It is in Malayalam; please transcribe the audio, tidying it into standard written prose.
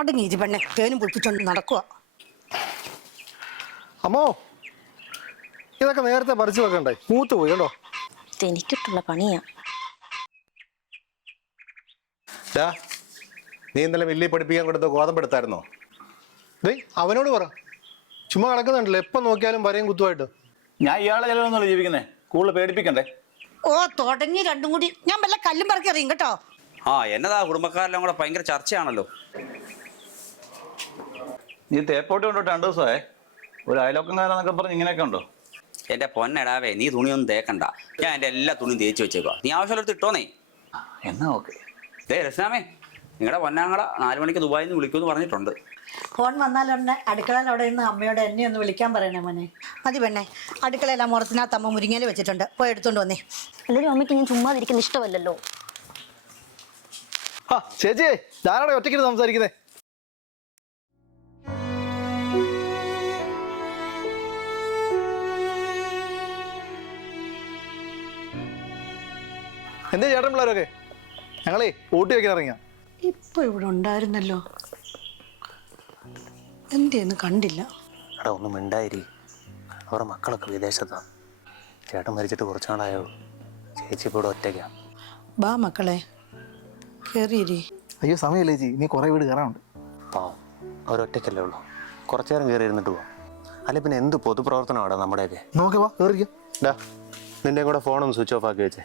അടങ്ങീജി പെണ്ണെ തേനും പൊളിപ്പിച്ചോണ്ട് നടക്കുക. അമ്മോ ഇതൊക്കെ നേരത്തെ പറിച്ചു വെക്കണ്ടേ? മൂത്ത് പോയി കേട്ടോ. എനിക്കിട്ടുള്ള പണിയാ. നീ ഇന്നലെ മില്ലി പഠിപ്പിക്കാൻ കൊടുത്ത ഗോതമ്പെടുത്തായിരുന്നോ? അവനോട് പറ. ചുമ്മാ കിടക്കുന്നുണ്ടല്ലോ എപ്പം നോക്കിയാലും വരയും കുത്തുമായിട്ട്. ഞാൻ ഇയാളെ ചിലവൊന്നുമല്ല ജീവിക്കുന്നേ, കൂടുതൽ പേടിപ്പിക്കണ്ടേ? ഓ തുടങ്ങി രണ്ടും കൂടി. ഞാൻ വല്ല കല്ലും പറക്കി അറിയും കേട്ടോ. ആ എന്നതാ കുടുംബക്കാരെല്ലാം കൂടെ ഭയങ്കര ചർച്ചയാണല്ലോ. നീ തേപ്പോട്ടി കൊണ്ടോട്ട് 2 ദിവസമേ ഒരു അയലോക്കംകാരെന്നൊക്കെ പറഞ്ഞ് ഇങ്ങനെയൊക്കെ ഉണ്ടോ? എന്റെ പൊന്നെടാവേ, നീ തുണിയൊന്നും തേക്കണ്ട. ഞാൻ എൻ്റെ എല്ലാ തുണിയും തേച്ച് വെച്ചേക്കുക. നീ ആവശ്യമുള്ളടുത്ത് ഇട്ടോന്നേ. എന്നാ ഓക്കെ. രസ്നാമേ, നിങ്ങളുടെ പൊന്നാങ്ങള 4 മണിക്ക് ദുബായിൽ നിന്ന് വിളിക്കുമെന്ന് പറഞ്ഞിട്ടുണ്ട്. ഫോൺ വന്നാലുടനെ അടുക്കളയിൽ അവിടെ നിന്ന് അമ്മയോട് എന്നെ ഒന്ന് വിളിക്കാൻ പറയണേ മോനെ. മതി പെണ്ണെ, അടുക്കളയെല്ലാം മുറത്തിനകത്ത് അമ്മ മുരിങ്ങയിൽ വെച്ചിട്ടുണ്ട്, പോയി എടുത്തോണ്ട് വന്നേ. എല്ലാവരും അമ്മയ്ക്ക് ഞാൻ ചുമ്മാതിരിക്കുന്ന ഇഷ്ടമല്ലല്ലോ. ചേച്ചിയെ ഞാനാണ് ഒറ്റയ്ക്ക് സംസാരിക്കുന്നേ. എന്തേ ചേട്ടൻ പിള്ളേരൊക്കെ? ഞങ്ങളേ ഊട്ടി വെക്കാൻ ഇറങ്ങിയ. ഇപ്പൊ ഇവിടെ ഉണ്ടായിരുന്നല്ലോ, എന്തേന്ന് കണ്ടില്ല. എടാ ഒന്നും മിണ്ടായിരി. അവരുടെ മക്കളൊക്കെ വിദേശത്താണ്. ചേട്ടൻ മരിച്ചിട്ട് കുറച്ച് നാളായോ. ചേച്ചി ഇപ്പോൾ ഇവിടെ ഒറ്റയ്ക്കാ. ബാ മക്കളെ കേറിയിരി. അയ്യോ സമയമില്ലേ ചേച്ചി, ഇനി കുറേ വീട് കയറാനുണ്ട്. പാവം അവരൊറ്റയ്ക്കല്ലേ ഉള്ളൂ. കുറച്ചു നേരം കയറി ഇരുന്നിട്ട് പോവാം. അല്ലെ പിന്നെ എന്ത് പൊതുപ്രവർത്തനമാടാ നമ്മുടെയൊക്കെ. നോക്കി വാ കേറിക്കാം. നിന്റെ കൂടെ ഫോണൊന്ന് സ്വിച്ച് ഓഫ് ആക്കി വെച്ചേ.